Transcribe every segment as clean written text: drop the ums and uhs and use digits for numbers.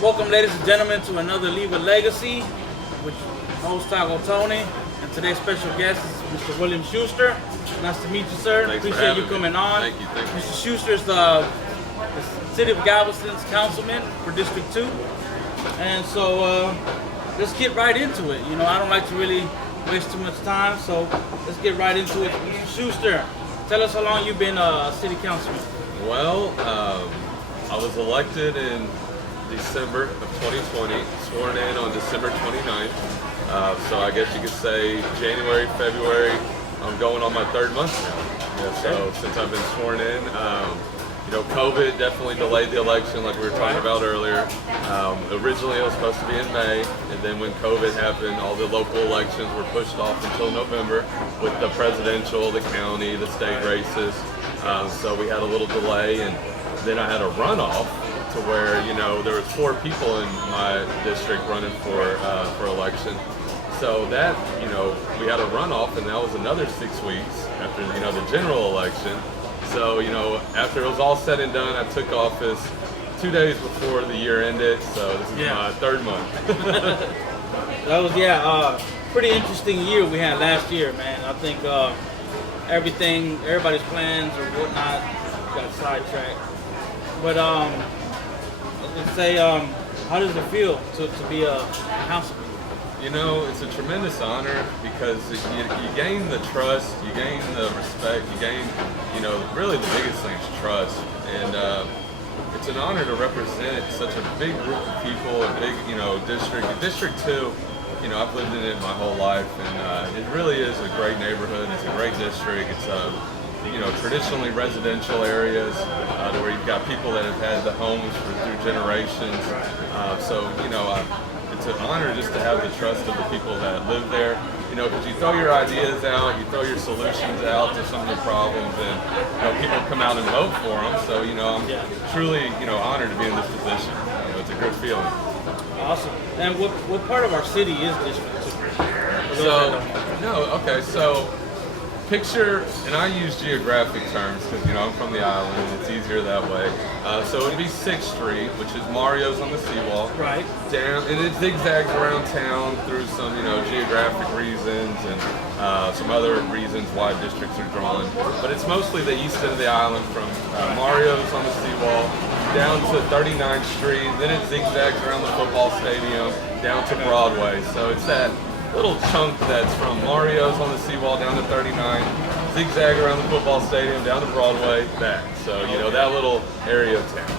Welcome, ladies and gentlemen, to another Leave a Legacy with host Taco Tony. And today's special guest is Mr. William Schuster. Nice to meet you, sir. Thanks Appreciate you coming on. Thank you. Mr. Schuster is the City of Galveston's Councilman for District 2. And so let's get right into it. You know, I don't like to really waste too much time, so let's get right into it. Mr. Schuster, tell us how long you've been a city councilman. Well, I was elected in December of 2020, sworn in on December 29th. So I guess you could say January, February, I'm going on my third month now. Yeah, so since I've been sworn in, COVID definitely delayed the election like we were talking about earlier. Originally it was supposed to be in May, and then when COVID happened, all the local elections were pushed off until November with the presidential, the county, the state races. So we had a little delay, and then I had a runoff to where, there was 4 people in my district running for election. So that, we had a runoff, and that was another 6 weeks after, the general election. So, after it was all said and done, I took office 2 days before the year ended. So this is my third month. That was, pretty interesting year we had last year, man. I think everybody's plans or whatnot got sidetracked. But I was gonna say, how does it feel to be a councilman? It's a tremendous honor because you gain the trust, you gain the respect, you gain, really the biggest thing is trust. And it's an honor to represent such a big group of people, a big, district. District 2, I've lived in it my whole life, and it really is a great neighborhood. It's a great district. It's traditionally residential areas to where you've got people that have had the homes through generations. It's an honor just to have the trust of the people that live there. Because you throw your ideas out, you throw your solutions out to some of the problems, and people come out and vote for them. So I'm truly honored to be in this position. It's a good feeling. Awesome. And what part of our city is District 2? So picture, and I use geographic terms because I'm from the island and it's easier that way. So it'd be 6th Street, which is Mario's on the seawall. Right. Down, and it zigzags around town through some geographic reasons and some other reasons why districts are drawn. But it's mostly the east end of the island from Mario's on the seawall down to 39th Street. Then it zigzags around the football stadium down to Broadway. So it's that little chunk that's from Mario's on the seawall down to 39, zigzag around the football stadium, down to Broadway, back. So, that little area of town.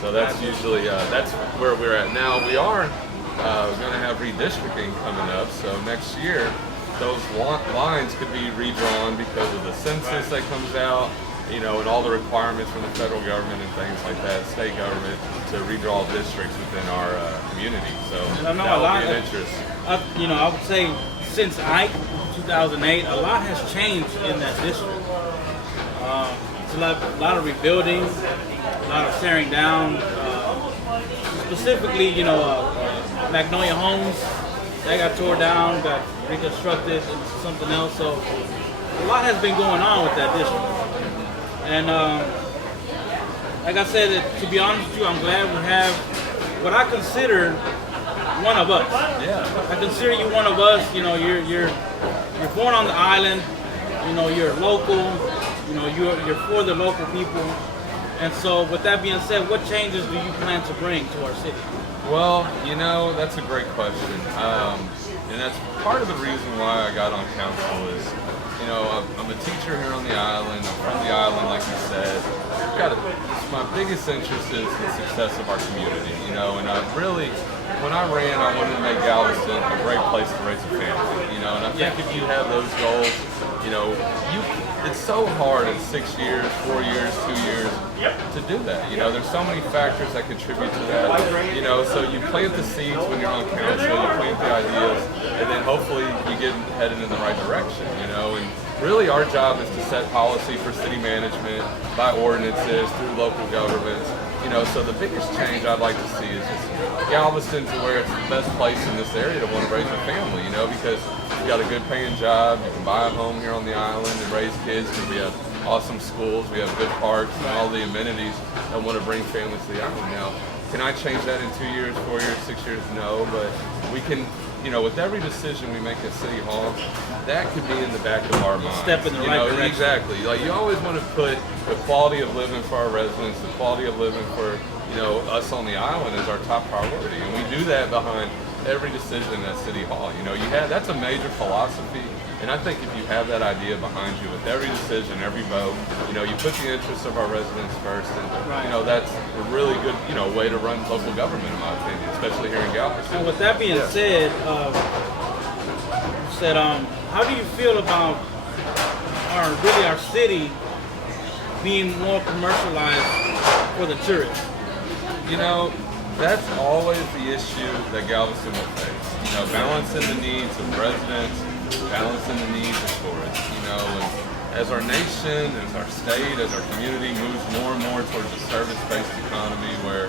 So that's usually, that's where we're at now. We are going to have redistricting coming up. So next year, those lines could be redrawn because of the census that comes out, and all the requirements from the federal government and things like that, state government, to redraw districts within our community. So that will be of interest. I would say since 2008, a lot has changed in that district. It's a lot of rebuilding, a lot of tearing down. Specifically, Magnolia Homes, that got tore down, got reconstructed into something else. So a lot has been going on with that district. And like I said, to be honest with you, I'm glad we have what I consider one of us. Yeah. I consider you one of us. You're born on the island. You're local. You're for the local people. And so, with that being said, what changes do you plan to bring to our city? Well, that's a great question. And that's part of the reason why I got on council is, I'm a teacher here on the island. I'm from the island, like you said. My biggest interest is the success of our community, and I really, when I ran, I wanted to make Galveston a great place to raise a family, and I think if you have those goals, it's so hard in 6 years, 4 years, 2 years to do that. There's so many factors that contribute to that. So you plant the seeds when you're on council, you plant the ideas, and then hopefully you get headed in the right direction. And really our job is to set policy for city management by ordinances through local governments. So the biggest change I'd like to see is just Galveston to where it's the best place in this area to want to raise a family, because you got a good paying job, you can buy a home here on the island and raise kids because we have awesome schools, we have good parks and all the amenities that want to bring families to the island. Now, Can I change that in 2 years, 4 years, 6 years? No, but we can, with every decision we make at City Hall, that could be in the back of our minds. Step in the right direction. Exactly. Like, you always want to put the quality of living for our residents, the quality of living for, us on the island as our top priority. And we do that behind every decision at City Hall. That's a major philosophy. And I think if you have that idea behind you with every decision, every vote, you put the interests of our residents first, and right. That's a really good, way to run local government, in my opinion, especially here in Galveston. And with that being said, how do you feel about our city being more commercialized for the tourists? That's always the issue that Galveston will face. Balancing the needs of residents, balancing the needs of tourists. And as our nation, as our state, as our community moves more and more towards a service-based economy where,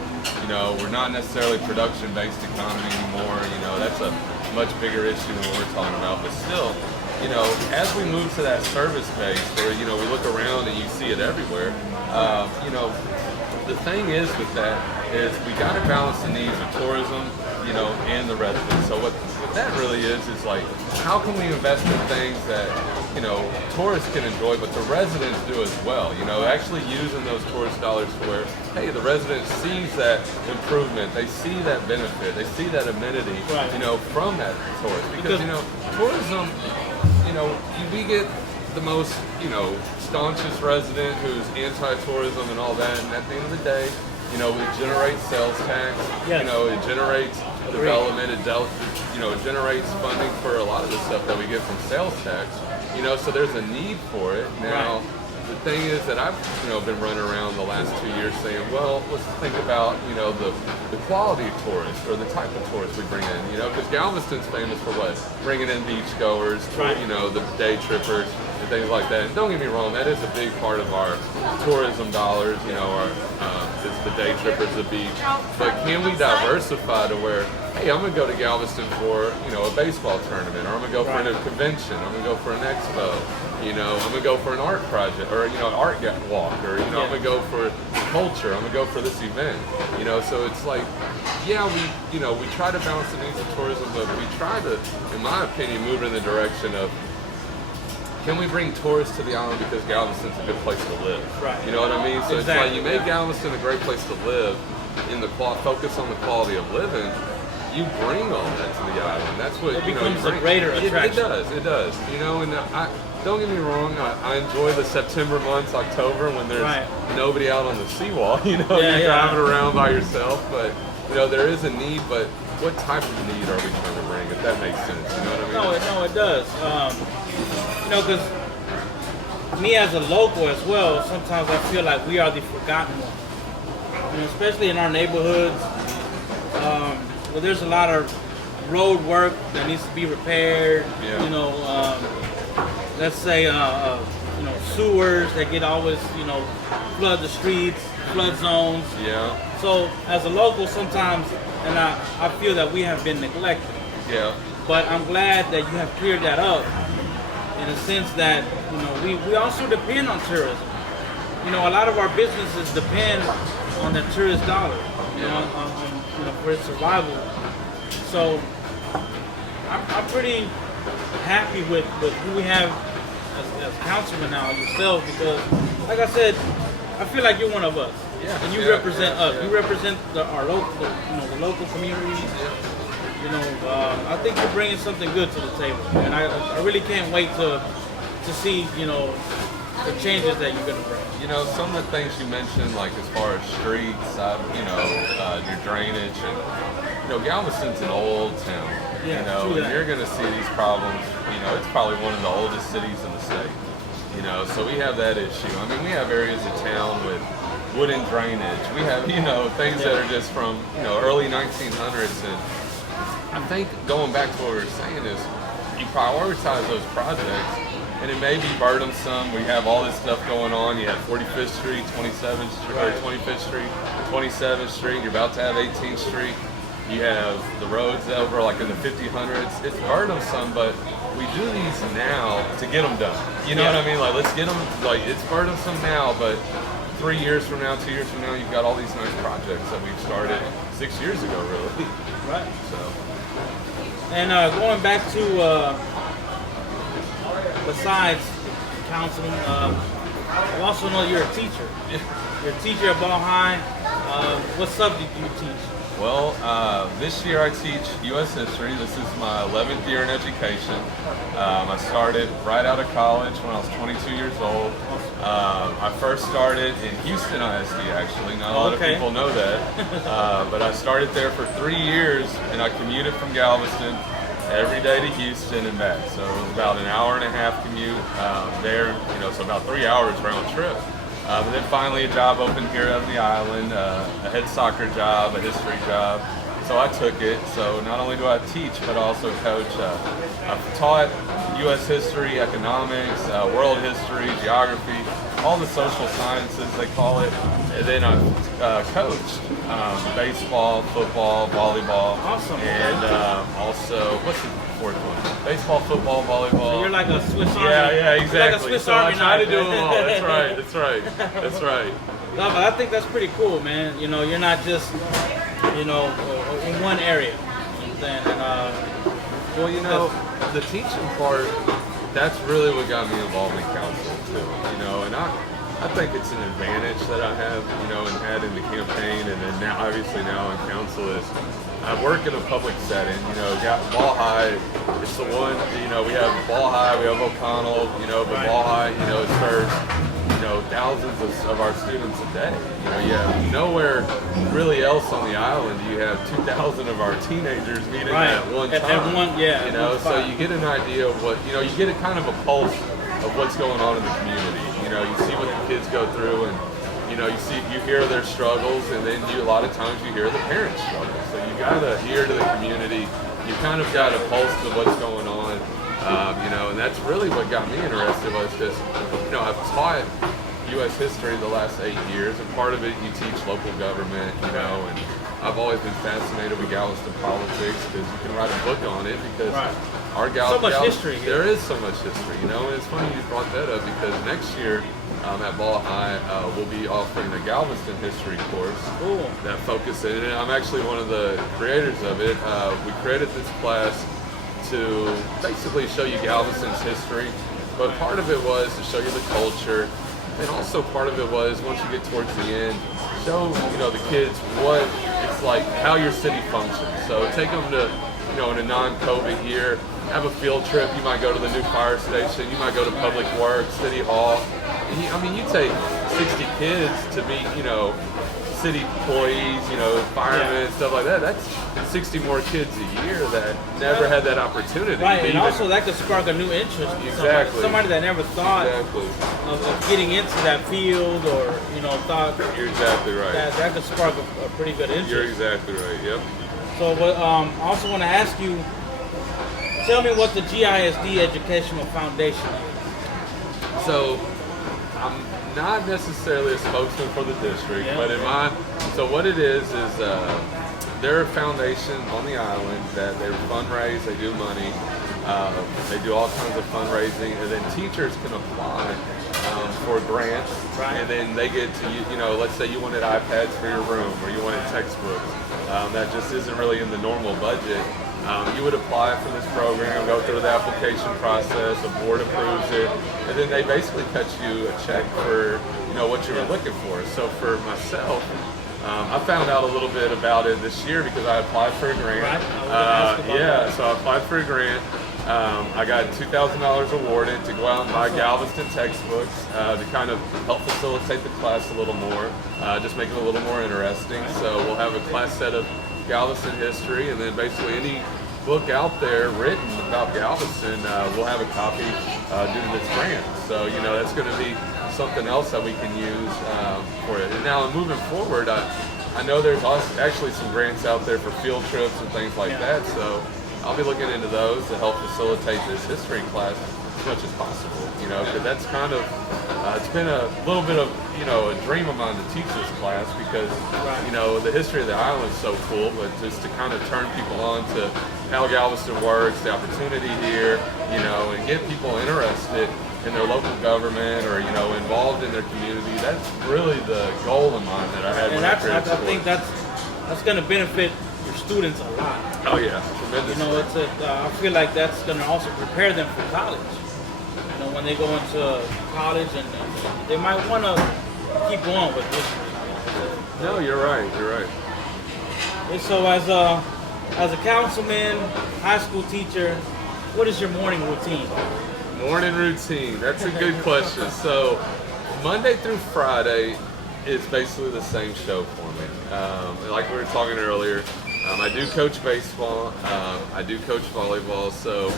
we're not necessarily production-based economy anymore, that's a much bigger issue than what we're talking about. But still, as we move to that service base where, we look around and you see it everywhere, the thing is with that is we got to balance the needs of tourism, and the residents. So what that really is like, how can we invest in things that, tourists can enjoy, but the residents do as well? Actually using those tourist dollars to where, hey, the resident sees that improvement, they see that benefit, they see that amenity, right. From that tourist. Because, tourism, we get the most, staunchest resident who's anti-tourism and all that, and at the end of the day, it generates sales tax, yes. It generates development, it generates funding for a lot of the stuff that we get from sales tax, so there's a need for it. Now, right. The thing is that I've, been running around the last 2 years saying, well, let's think about, the quality of tourists or the type of tourists we bring in, because Galveston's famous for what? Bringing in beachgoers, right. The day trippers and things like that. And don't get me wrong, that is a big part of our tourism dollars, it's the day trippers, the beach. But can we diversify to where, hey, I'm going to go to Galveston for, a baseball tournament, or I'm going to go for a convention, I'm going to go for an expo, I'm going to go for an art project, or, art walk, or, I'm going to go for culture, I'm going to go for this event, so it's like, yeah, we try to balance the needs of tourism, but we try to, in my opinion, move in the direction of, can we bring tourists to the island because Galveston's a good place to live? Right. You know what I mean? So exactly. It's like you make Galveston a great place to live, in the focus on the quality of living, you bring all that to the island. That's what it becomes a greater attraction. It does. And don't get me wrong. I enjoy the September months, October, when there's right. nobody out on the seawall. You're driving around by yourself. But there is a need. But what type of need are we trying to bring? If that makes sense, you know what I mean? No, it does. Because me as a local as well, sometimes I feel like we are the forgotten one. Especially in our neighborhoods. Well, there's a lot of road work that needs to be repaired. Yeah. Let's say sewers that get always flood the streets, flood zones. Yeah. So as a local, sometimes, and I feel that we have been neglected. Yeah. But I'm glad that you have cleared that up, in a sense that we also depend on tourism. A lot of our businesses depend on the tourist dollar. For its survival. So I'm pretty happy with who we have as councilman now, yourself, because like I said, I feel like you're one of us. Yeah. And you represent us. Yeah. You represent our local, the local community. Yeah. I think you're bringing something good to the table, and I really can't wait to see the changes that you're going to bring. Some of the things you mentioned, like as far as streets, your drainage, and Galveston's an old town. Yeah, and you're going to see these problems. It's probably one of the oldest cities in the state. So we have that issue. I mean, we have areas of town with wooden drainage. We have things that are just from early 1900s, and I think going back to what we were saying is you prioritize those projects. And it may be burdensome. We have all this stuff going on. You have 45th Street, 27th Street, or 25th Street, 27th Street. You're about to have 18th Street. You have the roads over like in the 5000s. It's burdensome, but we do these now to get them done. You know what I mean? Like, let's get them. Like, it's burdensome now, but 3 years from now, 2 years from now, you've got all these nice projects that we've started 6 years ago, really. Right. So. And going back to besides Councilman, I also know you're a teacher. You're a teacher at Ball High. What subject do you teach? Well, this year I teach U.S. history. This is my 11th year in education. I started right out of college when I was 22 years old. I first started in Houston ISD, actually. Not a lot of people know that. But I started there for 3 years, and I commuted from Galveston every day to Houston and back. So it was about an hour and a half commute there, so about 3 hours round trip. And then finally a job opened here on the island, a head soccer job, a history job. So I took it. So not only do I teach, but I also coach. I've taught U.S. history, economics, world history, geography, all the social sciences they call it. And then I've coached baseball, football, volleyball. Awesome. And also, what's the fourth one? Baseball, football, volleyball. So you're like a Swiss Army. Yeah, exactly. Like a Swiss so Army I try to knife. do them all. That's right. That's right. No, but I think that's pretty cool, man. You're not just, in one area. You know what I'm saying? And, well, the teaching part, that's really what got me involved in council too. And I think it's an advantage that I have, and had in the campaign, and then now, obviously now in council is I work in a public setting. Got Ball High. It's the one. We have Ball High, we have O'Connell. But Ball High, it serves thousands of our students a day. You have nowhere really else on the island. You have 2,000 of our teenagers meeting at one time. So you get an idea of what you get a kind of a pulse of what's going on in the community. You see what the kids go through, and you hear their struggles, and then a lot of times you hear the parents' struggles. So you gotta hear to the community. You kind of got a pulse of what's going on, and that's really what got me interested. Was just, I've taught U.S. history the last 8 years, and part of it you teach local government, and I've always been fascinated with Galveston politics because you can write a book on it because our so much history here. There is so much history, and it's funny you brought that up because next year at Ball High we'll be offering a Galveston history course that focuses, and I'm actually one of the creators of it. We created this class to basically show you Galveston's history, but part of it was to show you the culture. And also part of it was, once you get towards the end, show the kids what it's like, how your city functions. So take them to, in a non-COVID year, have a field trip. You might go to the new fire station. You might go to Public Works, City Hall. You take 60 kids to meet, city employees, firemen, stuff like that. That's 60 more kids a year that never had that opportunity. Right, and also that could spark a new interest. Exactly. Somebody that never thought of getting into that field, or thought. You're exactly right. That could spark a pretty good interest. You're exactly right. Yep. So, but I also want to ask you. Tell me what the GISD Educational Foundation is. So, I'm not necessarily a spokesman for the district, but so what it is they're a foundation on the island that they fundraise, they do money, they do all kinds of fundraising, and then teachers can apply for grants, and then they get to, let's say you wanted iPads for your room, or you wanted textbooks, that just isn't really in the normal budget. You would apply for this program, go through the application process, the board approves it, and then they basically cut you a check for what you were looking for. So for myself, I found out a little bit about it this year because I applied for a grant. So I applied for a grant. I got $2,000 awarded to go out and buy Galveston textbooks to kind of help facilitate the class a little more, just make it a little more interesting. So we'll have a class set of Galveston history, and then basically any book out there written about Galveston, we'll have a copy due to this grant. So that's going to be something else that we can use for it. And now moving forward, I know there's actually some grants out there for field trips and things like that. So I'll be looking into those to help facilitate this history class as much as possible. Because that's kind of it's been a little bit of a dream of mine to teach this class because the history of the island is so cool, but just to kind of turn people on to how Galveston works, the opportunity here, and get people interested in their local government or, you know, involved in their community. That's really the goal of mine that I had. And I think that's going to benefit your students a lot. Oh yeah, tremendously. You know, I feel like that's going to also prepare them for college. You know, when they go into college, and they might want to keep going with this. No, you're right. You're right. And so, as a councilman, high school teacher, what is your morning routine? Morning routine. That's a good question. So, Monday through Friday is basically the same show for me. Like we were talking earlier, I do coach baseball. I do coach volleyball. So,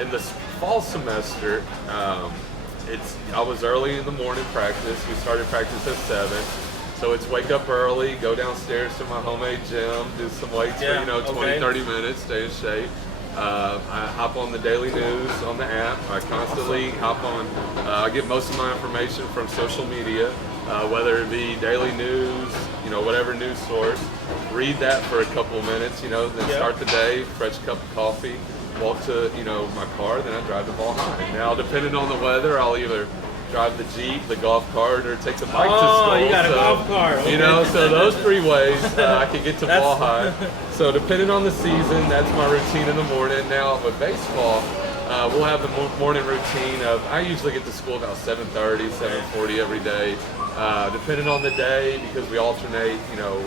in the fall semester, I was early in the morning practice. We started practice at 7. So it's wake up early, go downstairs to my homemade gym, do some weights for 20, 30 minutes, stay in shape. I hop on the daily news on the app. I constantly hop on. I get most of my information from social media, whether it be daily news, you know, whatever news source. Read that for a couple of minutes, you know, then start the day, fresh cup of coffee, walk to, you know, my car, then I drive to Ball High. Now, depending on the weather, I'll either drive the Jeep, the golf cart, or take the bike to school. Oh, you got a golf cart. Okay. You know, so those 3 ways I can get to Ball High. So depending on the season, that's my routine in the morning. Now with baseball, we'll have the morning routine of, I usually get to school about 7:30, 7:40 every day. Depending on the day, because we alternate, you know,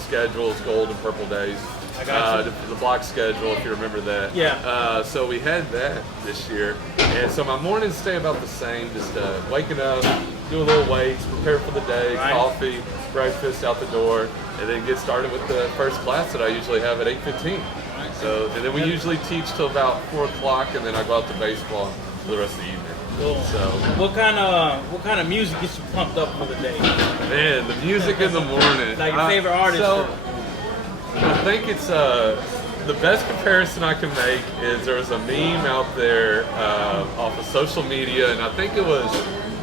schedules, gold and purple days. I got you. The block schedule, if you remember that. Yeah. So we had that this year. And so my mornings stay about the same, just waking up, do a little weights, prepare for the day, coffee, breakfast out the door, and then get started with the first class that I usually have at 8:15. So, and then we usually teach till about 4 o'clock, and then I go out to baseball for the rest of the evening. Cool. So, what kind of music gets you pumped up for the day? Man, the music in the morning. Like your favorite artist? I think it's the best comparison I can make is there was a meme out there off of social media, and I think it was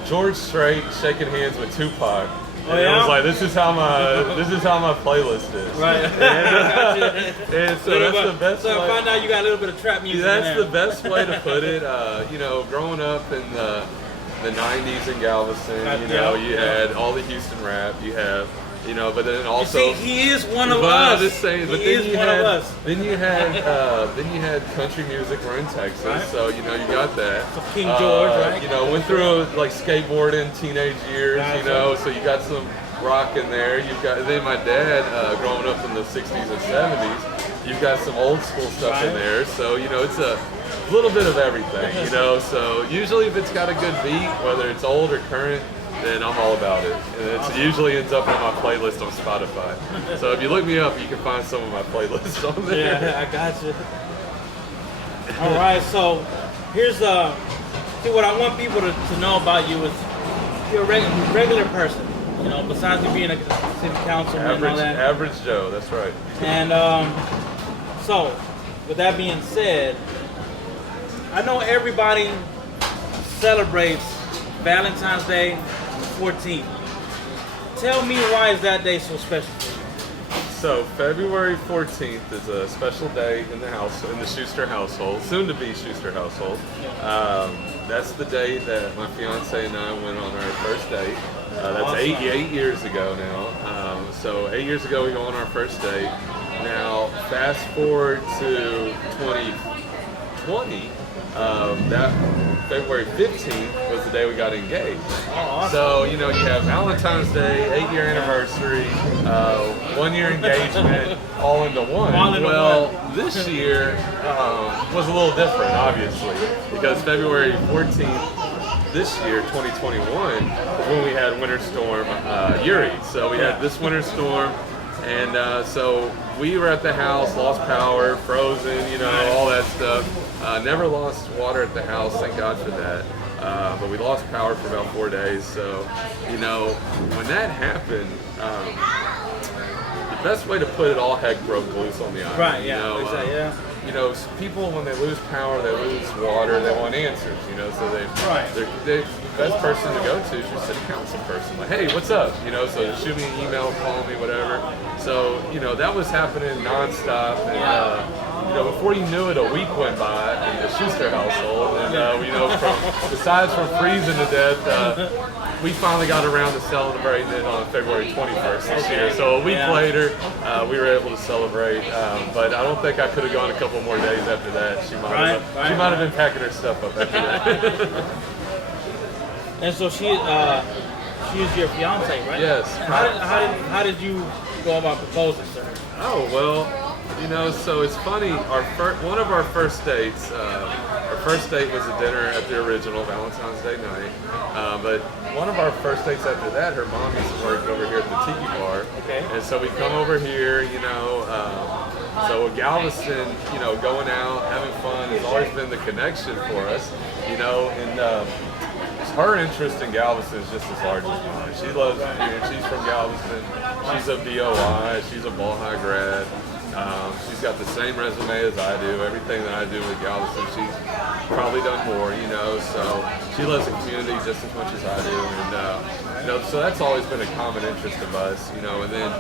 George Strait shaking hands with Tupac. And I was like, this is how my playlist is. Right. And so that's the best. So I found out you got a little bit of trap music. That's the best way to put it. You know, growing up in the 90s in Galveston, you know, you had all the Houston rap. You have. You know, but then also you see, he is one of us. Just saying, but he then is you one had, of us. Then you had country music. We're in Texas, right. So you know you got that. So King George, right? You know, went through like skateboarding teenage years. You know, so you got some rock in there. You've got then my dad growing up in the 60s and 70s. You've got some old school stuff in there. So you know it's a little bit of everything. You know, so usually if it's got a good beat, whether it's old or current, then I'm all about it. And it usually ends up on my playlist on Spotify. So if you look me up, you can find some of my playlists on there. Yeah, I got you. All right, so here's see what I want people to know about you is you're a regular person. You know, besides you being a city councilman and all that. Average Joe, that's right. And so, with that being said, I know everybody celebrates Valentine's Day 14th. Tell me why is that day so special for you? So February 14th is a special day in the house, in the Schuster household, soon to be Schuster household. That's the day that my fiance and I went on our first date. That's awesome. eight years ago now. So 8 years ago we go on our first date. Now fast forward to 2020. That February 15th was the day we got engaged. Oh, awesome. So, you know, you have Valentine's Day, 8-year anniversary, 1-year engagement, all into one. This year was a little different, obviously, because February 14th this year, 2021, was when we had Winter Storm Uri. So we had this winter storm. And so we were at the house, lost power, frozen, you know, all that stuff. Never lost water at the house, thank God for that. But we lost power for about 4 days. So, you know, when that happened, the best way to put it, all heck broke loose on the island. Right, yeah, exactly, You know, people, when they lose power, they lose water, they want answers, you know, so the best person to go to is your city council person. Like, hey, what's up? You know, so shoot me an email, call me, whatever. So, you know, that was happening nonstop. And before you knew it, a week went by in the Schuster household, and besides from freezing to death, we finally got around to celebrating it on February 21st this year. So a week later, we were able to celebrate. But I don't think I could have gone a couple more days after that. She might have been packing her stuff up after that. And so she is your fiance, right? Yes. How did you go about proposing to her? Oh, well, so it's funny. One of our first dates, our first date was a dinner at the original Valentine's Day night. But one of our first dates after that, her mom used to work over here at the Tiki Bar. Okay. And so we come over here, so Galveston, going out, having fun has always been the connection for us, and her interest in Galveston is just as large as mine. She loves it here. She's from Galveston. She's a BOI. She's a Ball High grad. She's got the same resume as I do. Everything that I do with Galveston, she's probably done more, so she loves the community just as much as I do. And, so that's always been a common interest of us, and then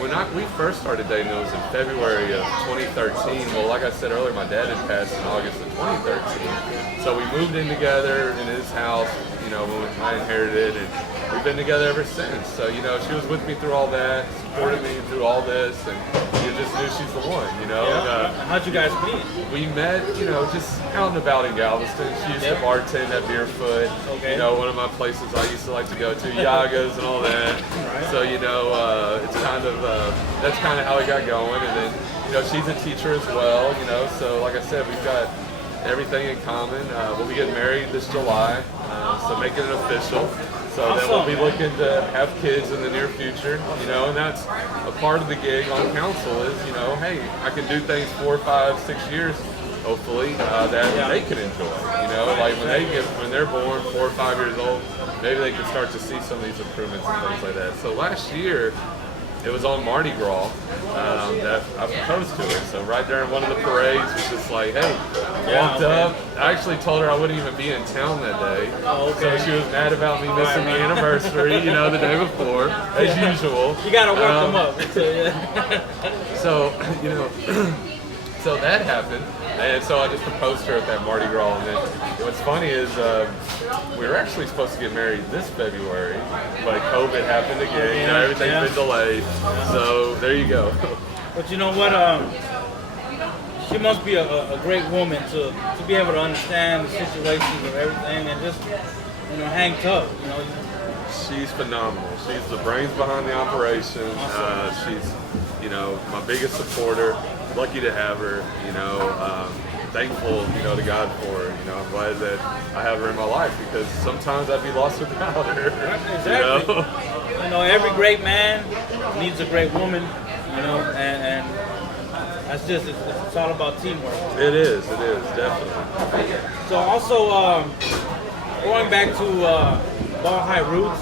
when we first started dating, it was in February of 2013. Well, like I said earlier, my dad had passed in August of 2013. So we moved in together in his house, when I inherited, and we've been together ever since. So, she was with me through all that, supported me through all this, and you just knew she's the one, Yeah. And, how'd you guys meet? We met, just out and about in Galveston. She used to bartend at Beerfoot, one of my places I used to like to go to, Yaga's and all that. Right. So, it's kind of, that's kind of how we got going. And then, she's a teacher as well, so like I said, we've got everything in common. We'll be getting married this July, so making it official. So then we'll be looking to have kids in the near future, and that's a part of the gig on council is, hey, I can do things 4, 5, 6 years, hopefully, that they can enjoy, like when they're born 4 or 5 years old, maybe they can start to see some of these improvements and things like that. So last year, it was on Mardi Gras that I proposed to her. So right during one of the parades, it was just like, hey, walked up. I actually told her I wouldn't even be in town that day. Oh, okay. So she was mad about me missing the anniversary, the day before, as usual. You gotta work them up. So, so that happened. And so I just proposed to her at that Mardi Gras. And then what's funny is we were actually supposed to get married this February, but COVID happened again. Everything's been delayed. So there you go. But you know what? She must be a great woman to be able to understand the situations of everything and just, hang tough. She's phenomenal. She's the brains behind the operation. Awesome. She's, my biggest supporter. Lucky to have her, thankful, to God for her. I'm glad that I have her in my life because sometimes I'd be lost without her. Exactly. Every great man needs a great woman, and that's just, it's all about teamwork. It is, definitely. So also, going back to Ball High roots,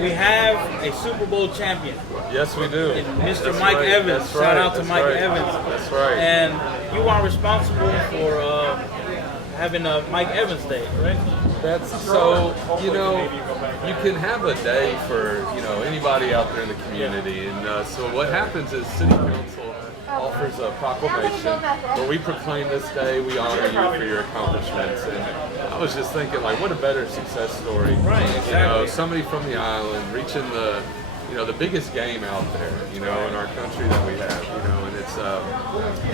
we have a Super Bowl champion. Yes, we do. Mr. Mike Evans. Shout out to Mike Evans. That's right. And you are responsible for having a Mike Evans Day, correct? That's so, you can have a day for, anybody out there in the community. And so what happens is City Council offers a proclamation where we proclaim this day, we honor you for your accomplishments. And I was just thinking, what a better success story. Right, exactly. Somebody from the island reaching the biggest game out there, in our country that we have, and it's,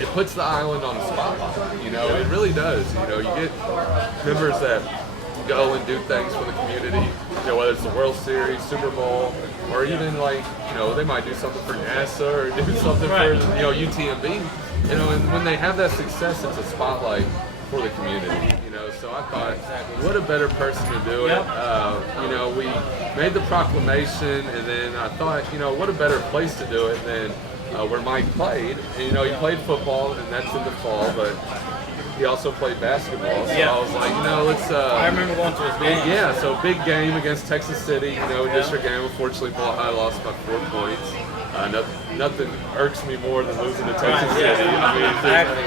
it puts the island on the spotlight, it really does. You get members that go and do things for the community, whether it's the World Series, Super Bowl, or even they might do something for NASA or do something for, UTMB, and when they have that success, it's a spotlight for the community, so I thought, what a better person to do it. We made the proclamation, and then I thought, what a better place to do it than where Mike played. And, he played football, and that's in the fall, but he also played basketball. So I was like, let's... I remember going to his game. Yeah, so big game against Texas City, district game. Unfortunately, Ball High lost by 4 points. Nothing irks me more than losing to Texas City. I mean, exactly.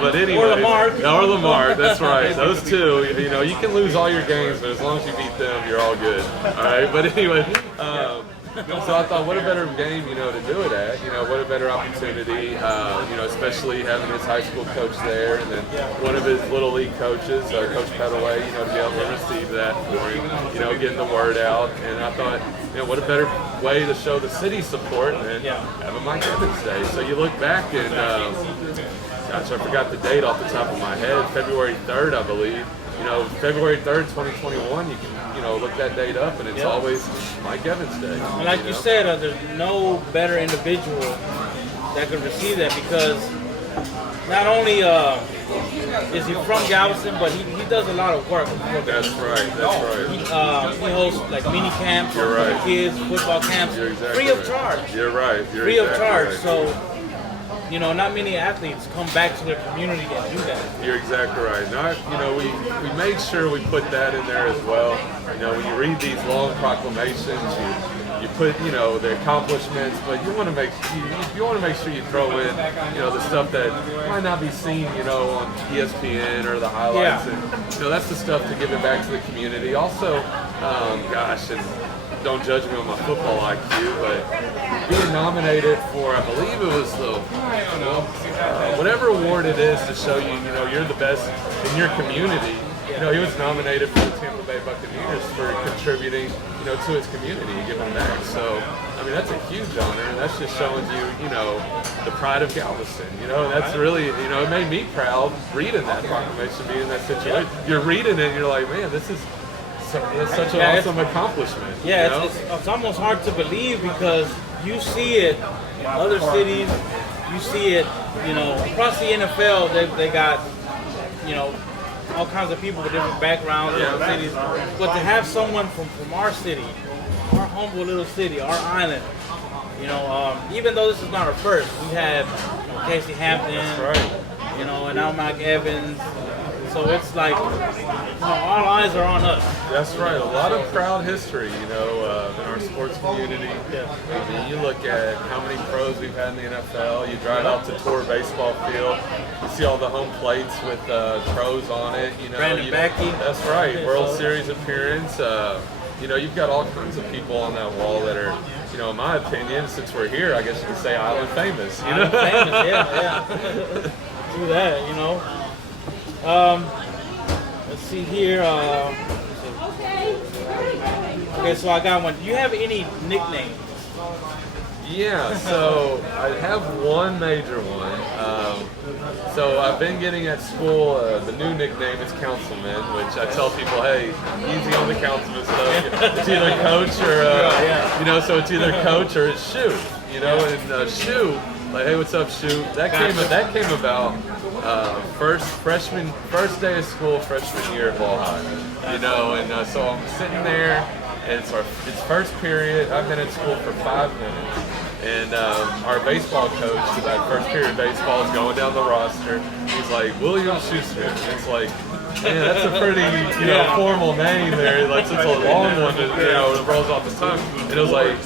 But anyway. Or Lamar. Or Lamar, that's right. Those two, you can lose all your games, but as long as you beat them, you're all good. All right, but anyway, So I thought, what a better game, to do it at. What a better opportunity. Especially having his high school coach there, and then one of his little league coaches, Coach Petalway, to be able to receive that for him. Getting the word out. And I thought, what a better way to show the city support than having Mike Evans Day. So you look back and, gosh, I forgot the date off the top of my head. February 3rd, I believe. February 3rd, 2021, you can, look that date up, and it's always Mike Evans Day. And like you said, there's no better individual that could receive that, because not only is he from Galveston, but he does a lot of work. That's right. He hosts like mini camps for kids, football camps, free of charge. You're right. Free of charge. So, not many athletes come back to their community and do that. You're exactly right. We made sure we put that in there as well. When you read these long proclamations, you put, the accomplishments, but you want to make sure you throw in, the stuff that might not be seen, on ESPN or the highlights, and that's the stuff to give it back to the community. Also, and don't judge me on my football IQ, but being nominated for, I believe it was the, whatever award it is to show you're the best in your community. He was nominated for the Tampa Bay Buccaneers for contributing, to his community and giving back. So, that's a huge honor, and that's just showing you, the pride of Galveston. That's really, it made me proud reading that proclamation, being in that situation. You're reading it, and you're like, man, this is such an awesome accomplishment. Yeah, it's almost hard to believe, because you see it in other cities, you see it, across the NFL. They got, all kinds of people with different backgrounds, different cities. But to have someone from our city, our humble little city, our island, even though this is not our first, we had Casey Hampton, and now Mike Evans. So it's like, all eyes are on us. That's right. A lot of proud history, in our sports community. You look at how many pros we've had in the NFL. You drive out to tour baseball field. You see all the home plates with pros on it. Brandon Becky. That's right. World Series appearance. You've got all kinds of people on that wall that are, in my opinion, since we're here, I guess you could say island famous. Island famous, yeah. Do that, let's see here. Okay, so I got one. Do you have any nicknames? Yeah, so I have one major one. So I've been getting at school, the new nickname is Councilman, which I tell people, hey, easy on the Councilman stuff. It's either coach or, so it's either coach or it's Shoe. And Shoe, like, hey, what's up, Shoe? That came about first day of school, freshman year at Ball High. And so I'm sitting there, and it's first period. I've been at school for 5 minutes. And our baseball coach, because our first period of baseball is going down the roster, he's like, William Schuster. And it's like, man, that's a pretty, formal name there. Like, it's a long one that, rolls off the tongue. And it was like,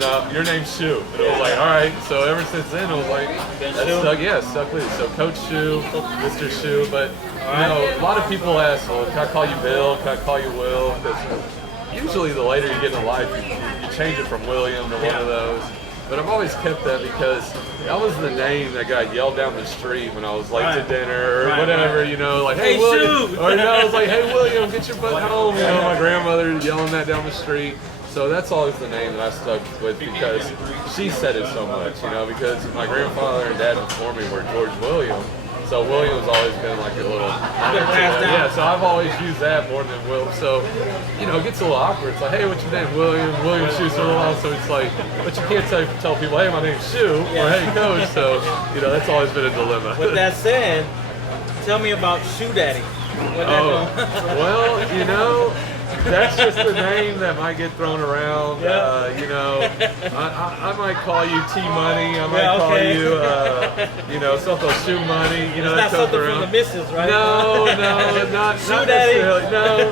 no, your name's Shu. And it was like, all right. So ever since then, it was like, that stuck with it. So Coach Shu, Mr. Shu. But, a lot of people ask, well, can I call you Bill? Can I call you Will? Because usually the later you get in life, you change it from William to one of those. But I've always kept that because that was the name that got yelled down the street when I was late to dinner or whatever, like, hey, William. Or, I was like, hey, William, get your butt home. My grandmother yelling that down the street. So that's always the name that I stuck with because she said it so much, because my grandfather and dad before me were George William. So William's always been like a little, yeah, so I've always used that more than Will. So, it gets a little awkward. It's like, hey, what's your name? William Schuster. So it's like, but you can't tell people, hey, my name's Shu, or hey, Coach. So, that's always been a dilemma. With that said, tell me about Shoe Daddy. Well, that's just a name that might get thrown around. I might call you T-Money. I might call you, something Shoe Money. It's not something from the missus, right? No, not necessarily. No,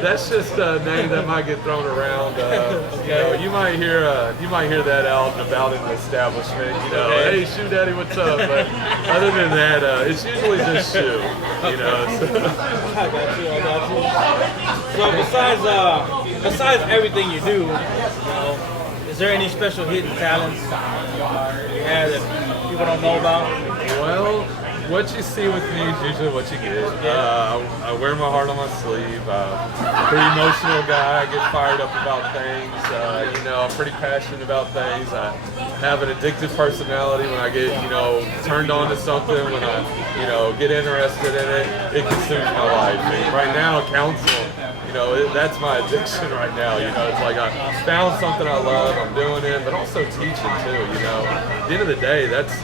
that's just a name that might get thrown around. You might hear that out and about in the establishment. Hey, Shoe Daddy, what's up? But other than that, it's usually just Shoe. So. I got you. So besides everything you do, is there any special hidden talents you have that people don't know about? Well, what you see with me is usually what you get. I wear my heart on my sleeve. Pretty emotional guy. I get fired up about things. I'm pretty passionate about things. I have an addictive personality. When I get, turned on to something, when I, get interested in it, it consumes my life. And right now, counsel, that's my addiction right now. It's like I found something I love. I'm doing it, but also teaching too. At the end of the day, that's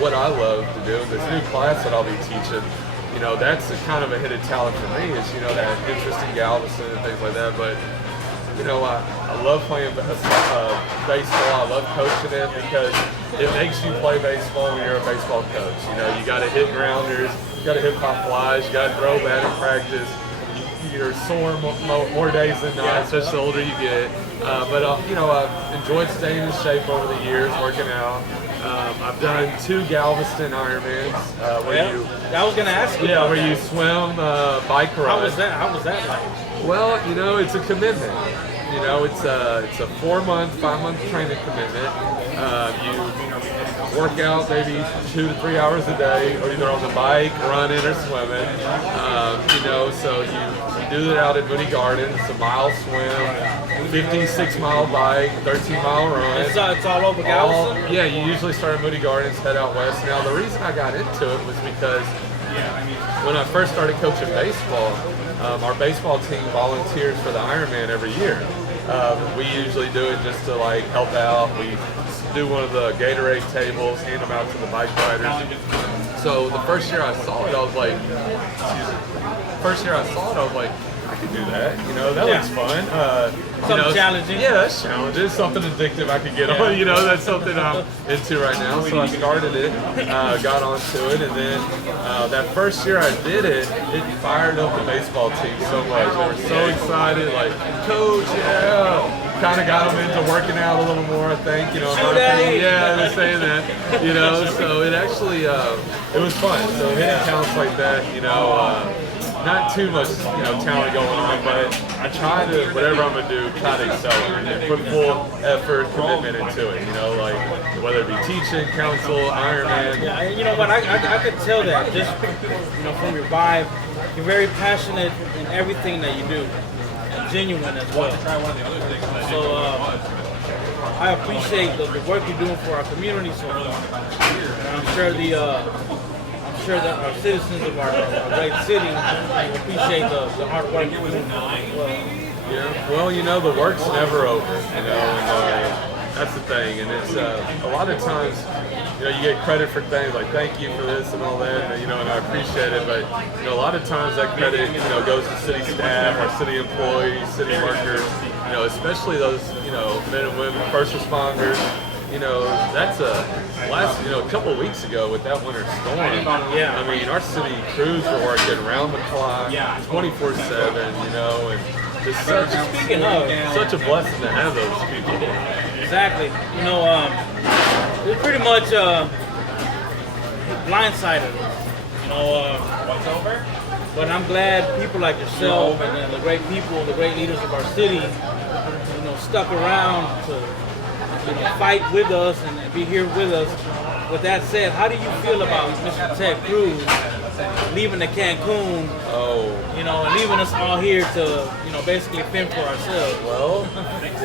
what I love to do. This new class that I'll be teaching, that's kind of a hidden talent for me. Is that interest in Galveston and things like that. But I love playing baseball. I love coaching it because it makes you play baseball when you're a baseball coach. You got to hit grounders, you got to hit pop flies, you got to throw batting practice. You're sore more days than not, especially the older you get. But I've enjoyed staying in shape over the years, working out. I've done 2 Galveston Ironmans. I was going to ask you. Yeah, where you swim, bike ride. How was that like? Well, it's a commitment. It's a 4-month, 5-month training commitment. You work out maybe 2 to 3 hours a day, or either on the bike, running, or swimming. So you do it out at Moody Gardens. It's a mile swim, 56-mile bike, 13-mile run. It's all over Galveston? Yeah, you usually start at Moody Gardens, head out west. Now, the reason I got into it was because when I first started coaching baseball, our baseball team volunteers for the Ironman every year. We usually do it just to help out. We do one of the Gatorade tables, hand them out to the bike riders. So the first year I saw it, I was like, I could do that. That looks fun. Something challenging. Yeah, that's challenging. Something addictive I could get on. That's something I'm into right now. So I started it, got onto it, and then that first year I did it, it fired up the baseball team so much. They were so excited, like, Coach, yeah. Kind of got them into working out a little more, I think. Yeah, they're saying that. So it actually, it was fun. So hitting counts like that, not too much, talent going on, but I try to, whatever I'm gonna do, try to excel in it, put full effort, commitment into it. Whether it be teaching, counsel, Ironman. Yeah, you know what? I could tell that just from your vibe. You're very passionate in everything that you do, and genuine as well. So I appreciate the work you're doing for our community so far, and I'm sure that our citizens of our great city appreciate the hard work you're doing. Yeah, well, the work's never over, and that's the thing. And it's a lot of times, you get credit for things like thank you for this and all that, and I appreciate it. But a lot of times that credit, goes to city staff, our city employees, city workers, especially those, men and women, first responders. That's a couple of weeks ago with that winter storm. I mean, our city crews were working around the clock, 24/7. And it's such a blessing to have those people. Exactly. It's pretty much blindsided. What's over? But I'm glad people like yourself and the great people, the great leaders of our city, stuck around to fight with us and be here with us. With that said, how do you feel about Mr. Ted Cruz leaving the Cancun? And leaving us all here to, basically fend for ourselves? Well,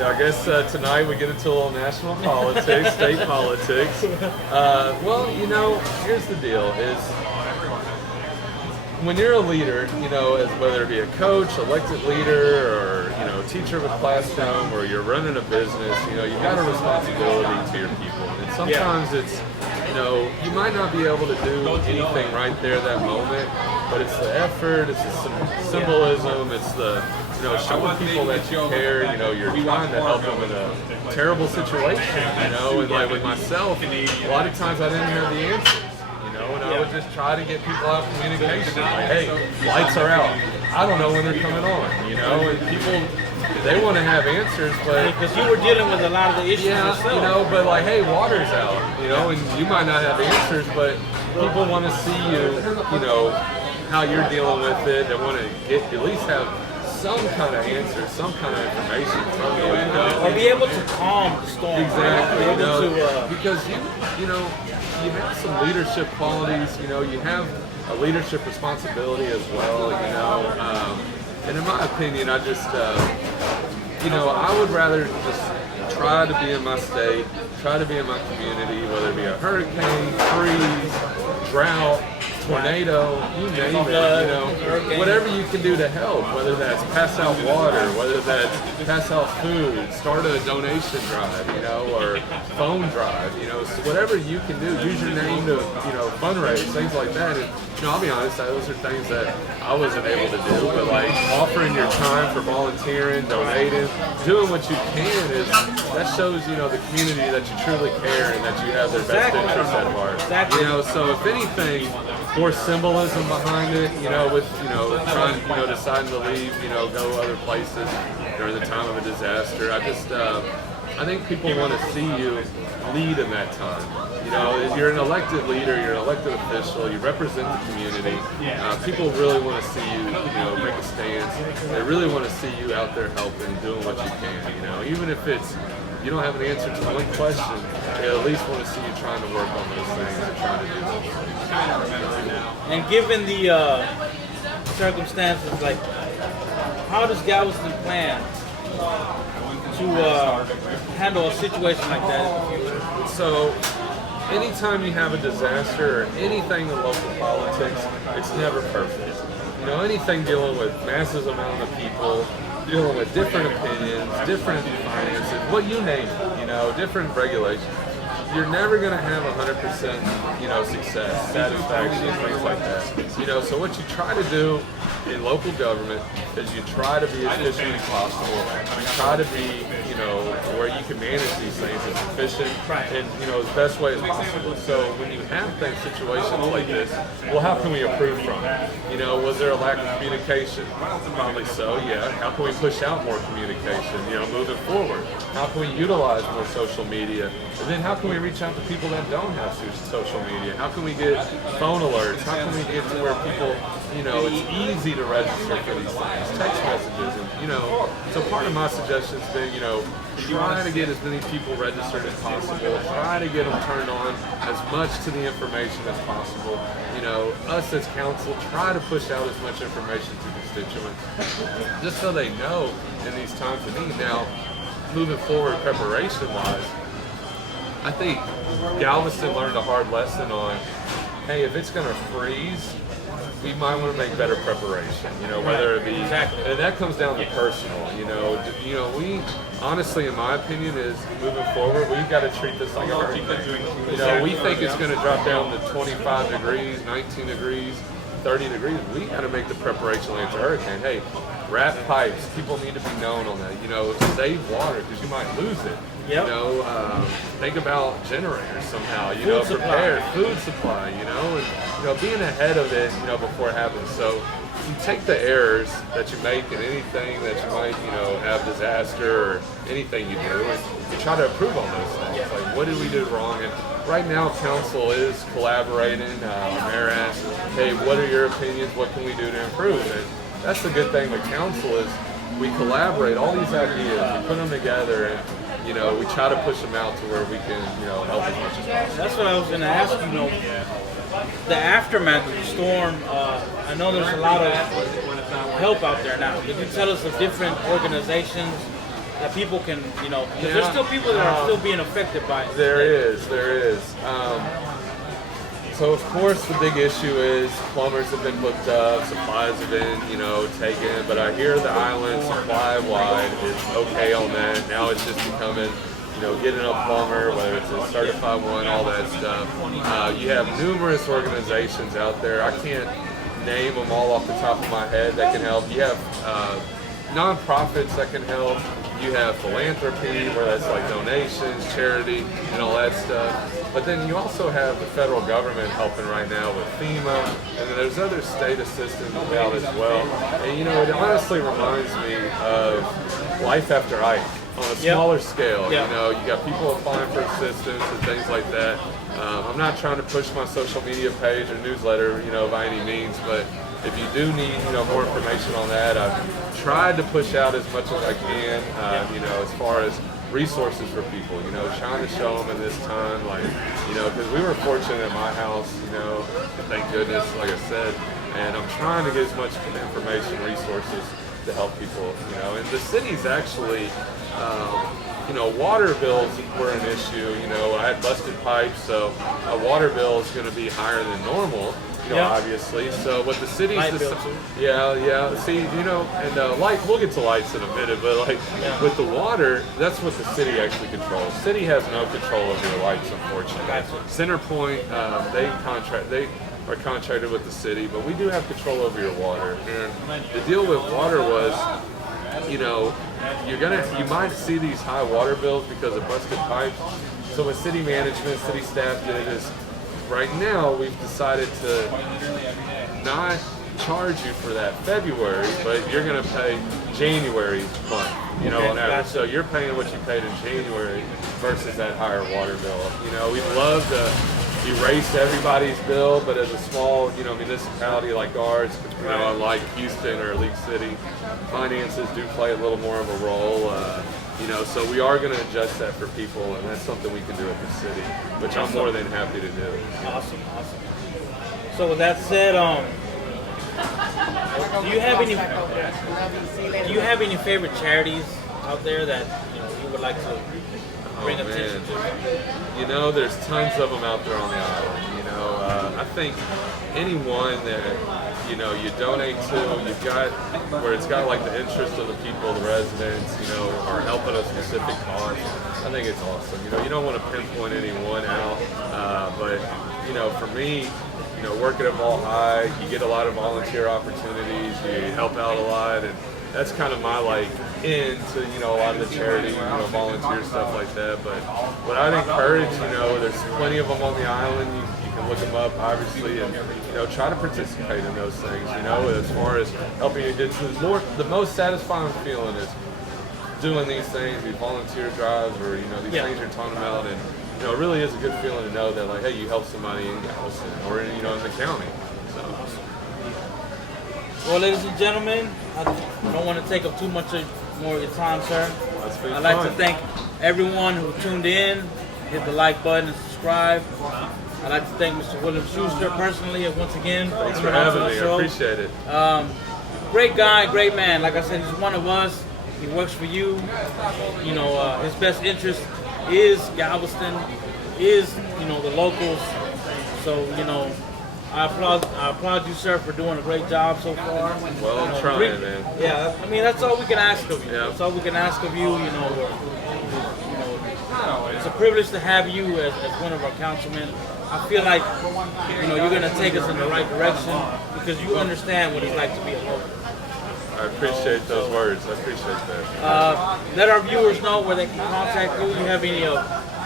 I guess tonight we get into a little national politics, state politics. Here's the deal: is when you're a leader, whether it be a coach, elected leader, or teacher of a classroom, or you're running a business, you've got a responsibility to your people. And sometimes it's, you might not be able to do anything right there that moment, but it's the effort, it's the symbolism, it's the, showing people that you care. You're trying to help them in a terrible situation. And like with myself, a lot of times I didn't have the answers. And I would just try to get people out of communication. Like, hey, lights are out. I don't know when they're coming on. And people, they want to have answers, but because you were dealing with a lot of the issues yourself. But like, hey, water's out. And you might not have answers, but people want to see you, how you're dealing with it. They want to at least have some kind of answer, some kind of information from you. Or be able to calm the storm. Exactly. Be able to, because you have some leadership qualities. You have a leadership responsibility as well. And in my opinion, I just I would rather just try to be in my state, try to be in my community, whether it be a hurricane, freeze, drought, tornado, you name it, whatever you can do to help, whether that's pass out water, whether that's pass out food, start a donation drive, or phone drive, so whatever you can do, use your name to, fundraise, things like that. And, I'll be honest, those are things that I wasn't able to do, but like offering your time for volunteering, donating, doing what you can that shows, the community that you truly care and that you have their best interests at heart. Exactly. So if anything, more symbolism behind it, with, trying, deciding to leave, go other places during the time of a disaster. I think people want to see you lead in that time. You're an elected leader, you're an elected official, you represent the community. People really want to see you, make a stance. They really want to see you out there helping, doing what you can. Even if you don't have an answer to one question, they at least want to see you trying to work on those things and trying to do those things. And given the circumstances, like, how does Galveston plan to handle a situation like that? So, anytime you have a disaster or anything in local politics, it's never perfect. Anything dealing with massive amount of people, dealing with different opinions, different finances, what you name it, different regulations. You're never going to have 100%, success, satisfaction, things like that. So what you try to do in local government is you try to be as efficient as possible. You try to be, where you can manage these things as efficient and, as best way as possible. So when you have things, situations like this, well, how can we improve from it? Was there a lack of communication? Probably so, yeah. How can we push out more communication, moving forward? How can we utilize more social media? And then how can we reach out to people that don't have social media? How can we get phone alerts? How can we get to where people, it's easy to register for these things, text messages, and, so part of my suggestion has been, try to get as many people registered as possible, try to get them turned on as much to the information as possible. Us as council, try to push out as much information to constituents, just so they know in these times of need. Now, moving forward preparation-wise, I think Galveston learned a hard lesson on, hey, if it's going to freeze, we might want to make better preparation, whether it be, and that comes down to personal, we, honestly, in my opinion, is moving forward, we've got to treat this like a hurricane. We think it's going to drop down to 25 degrees, 19 degrees, 30 degrees. We got to make the preparation like it's a hurricane. Hey, wrap pipes, people need to be known on that, save water because you might lose it. Yep. Think about generators somehow, prepare food supply, and, being ahead of it, before it happens. So you take the errors that you make in anything that you might, have disaster or anything you do, and you try to improve on those things. Like, what did we do wrong? And right now, council is collaborating. Mayor asked, hey, what are your opinions? What can we do to improve? And that's the good thing with council is we collaborate all these ideas, we put them together, and we try to push them out to where we can, help as much as possible. That's what I was going to ask you. The aftermath of the storm. I know there's a lot of help out there now. Could you tell us of different organizations that people can, because there's still people that are still being affected by it. There is. So of course the big issue is plumbers have been hooked up, supplies have been, taken, but I hear the island supply-wide is okay on that. Now it's just becoming, getting a plumber, whether it's a certified one, all that stuff. You have numerous organizations out there. I can't name them all off the top of my head that can help. You have nonprofits that can help. You have philanthropy, where that's like donations, charity, and all that stuff. But then you also have the federal government helping right now with FEMA, and then there's other state assistance out as well. And it honestly reminds me of life after Ike on a smaller scale. You got people applying for assistance and things like that. I'm not trying to push my social media page or newsletter, by any means, but if you do need, more information on that, I've tried to push out as much as I can, as far as resources for people, trying to show them in this time, like, because we were fortunate at my house, thank goodness, like I said, and I'm trying to get as much information, resources to help people, and the city's actually, water bills were an issue, I had busted pipes, so a water bill is going to be higher than normal, obviously. So what the city's, see, and light, we'll get to lights in a minute, but like with the water, that's what the city actually controls. City has no control over your lights, unfortunately. Centerpoint, they are contracted with the city, but we do have control over your water. And the deal with water was, you might see these high water bills because of busted pipes. So what city management, city staff did is, right now we've decided to not charge you for that February, but you're going to pay January month, on average. So you're paying what you paid in January versus that higher water bill. We'd love to erase everybody's bill, but as a small, municipality like ours, unlike Houston or League City, finances do play a little more of a role. So we are going to adjust that for people, and that's something we can do at the city, which I'm more than happy to do. Awesome. So with that said, do you have any favorite charities out there that you would like to bring attention to? There's tons of them out there on the island. I think anyone that you donate to, you've got where it's got like the interest of the people, the residents, are helping a specific cause. I think it's awesome. You don't want to pinpoint any one out, but for me, working at Ball High, you get a lot of volunteer opportunities, you help out a lot, and that's kind of my into a lot of the charity, volunteer stuff like that. But what I'd encourage, there's plenty of them on the island. You can look them up, obviously, and try to participate in those things. As far as helping, it's the most satisfying feeling is doing these things, these volunteer drives, or these things you're talking about, and it really is a good feeling to know that, like, hey, you helped somebody in Galveston or in the county. So. Well, ladies and gentlemen, I don't want to take up too much more of your time, sir. I'd like to thank everyone who tuned in, hit the like button and subscribe. I'd like to thank Mr. William Schuster personally once again. Thanks for having me. I appreciate it. Great guy, great man. Like I said, he's one of us. He works for you. His best interest is Galveston, is the locals. So I applaud you, sir, for doing a great job so far. Well, I'm trying, man. Yeah, that's all we can ask of you. Yeah. That's all we can ask of you. It's a privilege to have you as one of our councilmen. I feel like you're going to take us in the right direction because you understand what it's like to be a local. I appreciate those words. I appreciate that. Let our viewers know where they can contact you. You have any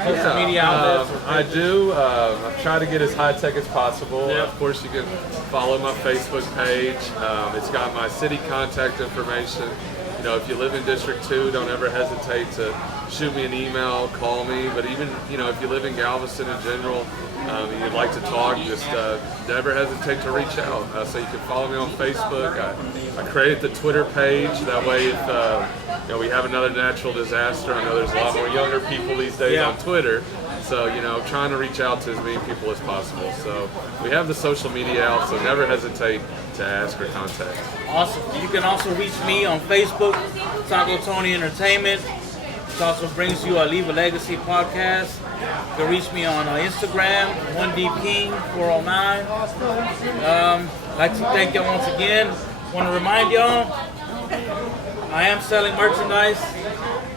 social media outlets? I do. I try to get as high tech as possible. Yeah. Of course, you can follow my Facebook page. It's got my city contact information. If you live in District 2, don't ever hesitate to shoot me an email, call me. But even, if you live in Galveston in general, and you'd like to talk, just never hesitate to reach out. So you can follow me on Facebook. I created the Twitter page. That way, if we have another natural disaster, I know there's a lot more younger people these days on Twitter. So, trying to reach out to as many people as possible. So we have the social media out, so never hesitate to ask or contact. Awesome. You can also reach me on Facebook, Taco Tony Entertainment. It also brings you a Leave a Legacy podcast. You can reach me on Instagram, 1DKing409. I'd like to thank y'all once again. Want to remind y'all, I am selling merchandise.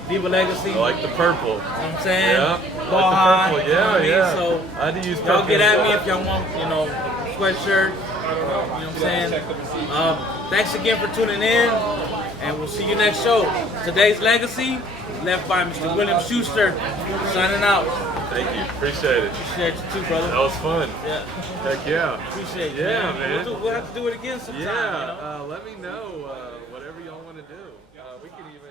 Leave a Legacy. I like the purple. You know what I'm saying? Yeah. Ball High. Like yeah. So I had to use y'all get at me if y'all want, sweatshirt. You know what I'm saying? Thanks again for tuning in, and we'll see you next show. Today's Legacy, left by Mr. William Schuster, signing out. Thank you. Appreciate it. Appreciate you too, brother. That was fun. Yeah. Heck yeah. Appreciate you. Yeah, man. We'll have to do it again sometime. Yeah. Let me know whatever y'all want to do. We can even.